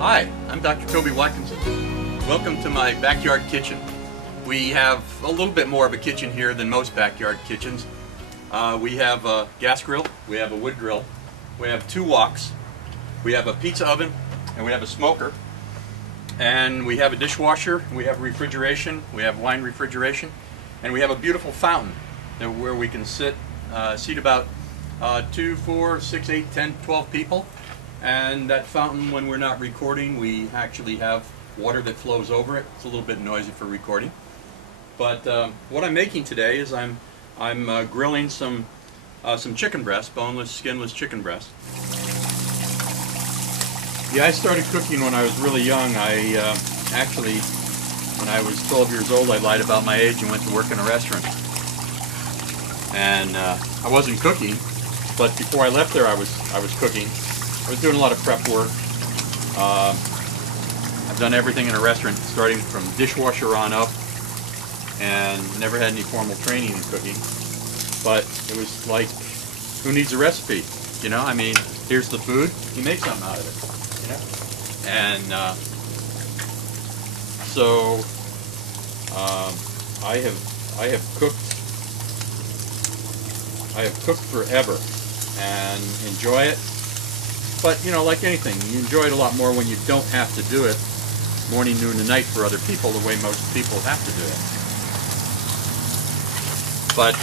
Hi, I'm Dr. Toby Watkinson. Welcome to my backyard kitchen. We have a little bit more of a kitchen here than most backyard kitchens. We have a gas grill, we have a wood grill, we have 2 woks, we have a pizza oven, and we have a smoker. And we have a dishwasher, we have refrigeration, we have wine refrigeration, and we have a beautiful fountain where we can seat about 2, 4, 6, 8, 10, 12 people. And that fountain, when we're not recording, we actually have water that flows over it. It's a little bit noisy for recording. But what I'm making today is I'm grilling some chicken breast, boneless, skinless chicken breast. Yeah, I started cooking when I was really young. Actually, when I was 12 years old, I lied about my age and went to work in a restaurant. And I wasn't cooking, but before I left there, I was cooking. I was doing a lot of prep work. I've done everything in a restaurant, starting from dishwasher on up, and never had any formal training in cooking. But it was like, who needs a recipe? You know, I mean, here's the food, you make something out of it. You know, and so I have cooked forever and enjoy it. But, you know, like anything, you enjoy it a lot more when you don't have to do it morning, noon, and night for other people the way most people have to do it. But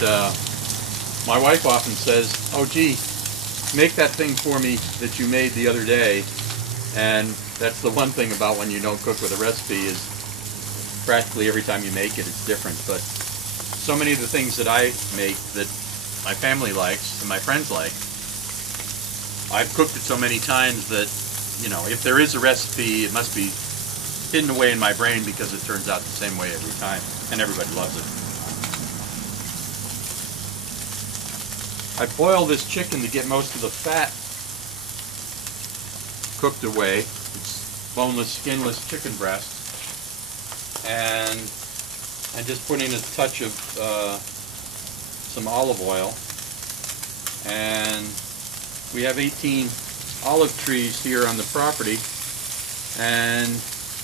my wife often says, oh gee, make that thing for me that you made the other day. And that's the one thing about when you don't cook with a recipe is practically every time you make it, it's different. But so many of the things that I make that my family likes and my friends like, I've cooked it so many times that, you know, if there is a recipe, it must be hidden away in my brain because it turns out the same way every time, and everybody loves it. I boil this chicken to get most of the fat cooked away. It's boneless, skinless chicken breast, and I'm just putting a touch of some olive oil, and we have 18 olive trees here on the property, and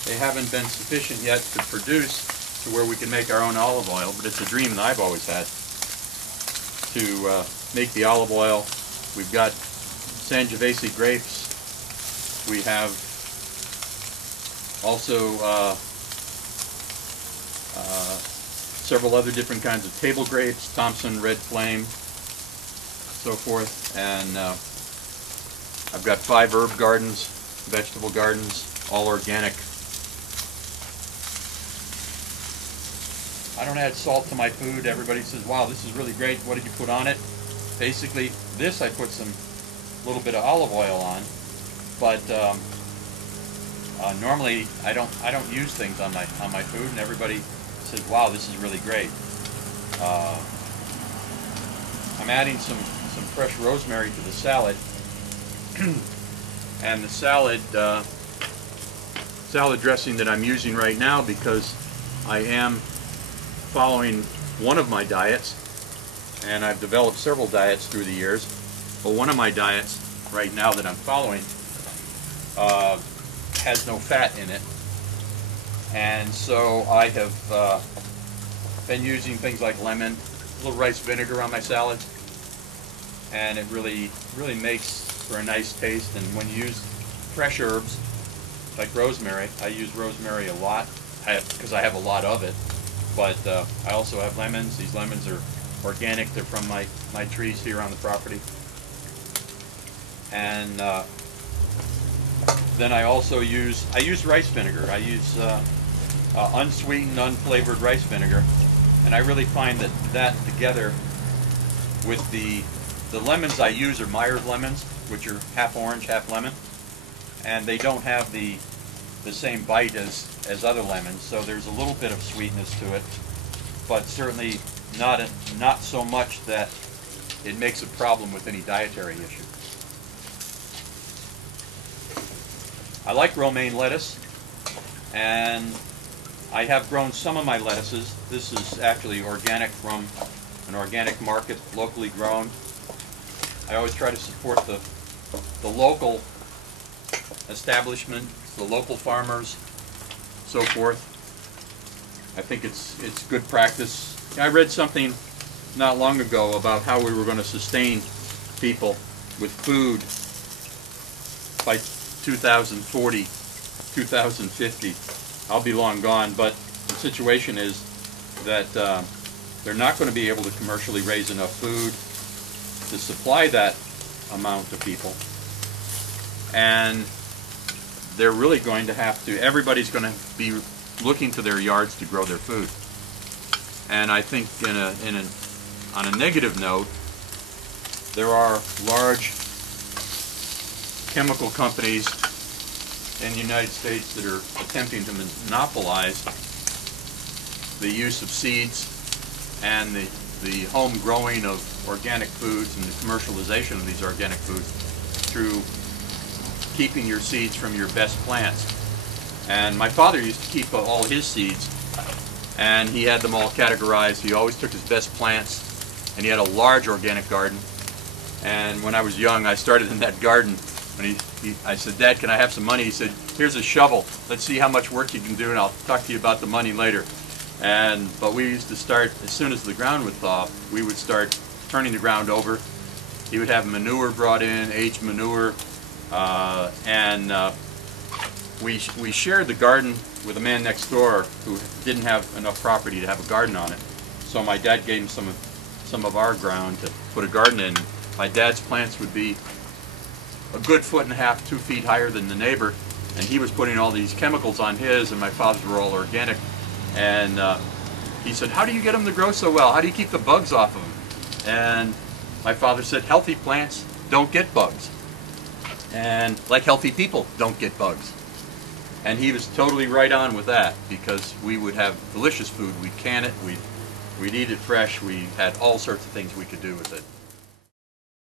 they haven't been sufficient yet to produce to where we can make our own olive oil, but it's a dream that I've always had to make the olive oil. We've got Sangiovese grapes. We have also several other different kinds of table grapes, Thompson, Red Flame, so forth, and I've got 5 herb gardens, vegetable gardens, all organic. I don't add salt to my food. Everybody says, wow, this is really great. What did you put on it? Basically, this I put some little bit of olive oil on, but normally I don't use things on my food, and everybody says, wow, this is really great. I'm adding some fresh rosemary to the salad. And the salad dressing that I'm using right now, because I am following one of my diets, and I've developed several diets through the years, but one of my diets right now that I'm following has no fat in it, and so I have been using things like lemon, a little rice vinegar on my salads, and it really makes for a nice taste. And when you use fresh herbs like rosemary, I use rosemary a lot because I have a lot of it, but I also have lemons. These lemons are organic. They're from my trees here on the property. And then I also use rice vinegar. I use unsweetened, unflavored rice vinegar, and I really find that together with the lemons I use are Myers lemons, which are half orange, half lemon, and they don't have the same bite as other lemons, so there's a little bit of sweetness to it, but certainly not so much that it makes a problem with any dietary issue. I like romaine lettuce, and I have grown some of my lettuces. This is actually organic from an organic market, locally grown. I always try to support the local establishments the local farmers, so forth. I think it's good practice. I read something not long ago about how we were going to sustain people with food by 2040, 2050. I'll be long gone, but the situation is that they're not going to be able to commercially raise enough food to supply that amount of people, and they're really going to have to, everybody's going to be looking to their yards to grow their food. And I think on a negative note, there are large chemical companies in the United States that are attempting to monopolize the use of seeds and the home growing of organic foods and the commercialization of these organic foods through keeping your seeds from your best plants. And my father used to keep all his seeds, and he had them all categorized. He always took his best plants, and he had a large organic garden. And when I was young, I started in that garden. When I said, "Dad, can I have some money?" He said, "Here's a shovel. Let's see how much work you can do, and I'll talk to you about the money later." But we used to start, as soon as the ground would thaw, we would start turning the ground over. He would have manure brought in, aged manure, we shared the garden with a man next door who didn't have enough property to have a garden on it. So my dad gave him some of our ground to put a garden in. My dad's plants would be a good 1.5 to 2 feet higher than the neighbor, and he was putting all these chemicals on his, and my father's were all organic. And he said, "How do you get them to grow so well? How do you keep the bugs off of them?" And my father said, "Healthy plants don't get bugs. And like healthy people don't get bugs." And he was totally right on with that, because we would have delicious food. We'd can it, we'd eat it fresh, we had all sorts of things we could do with it.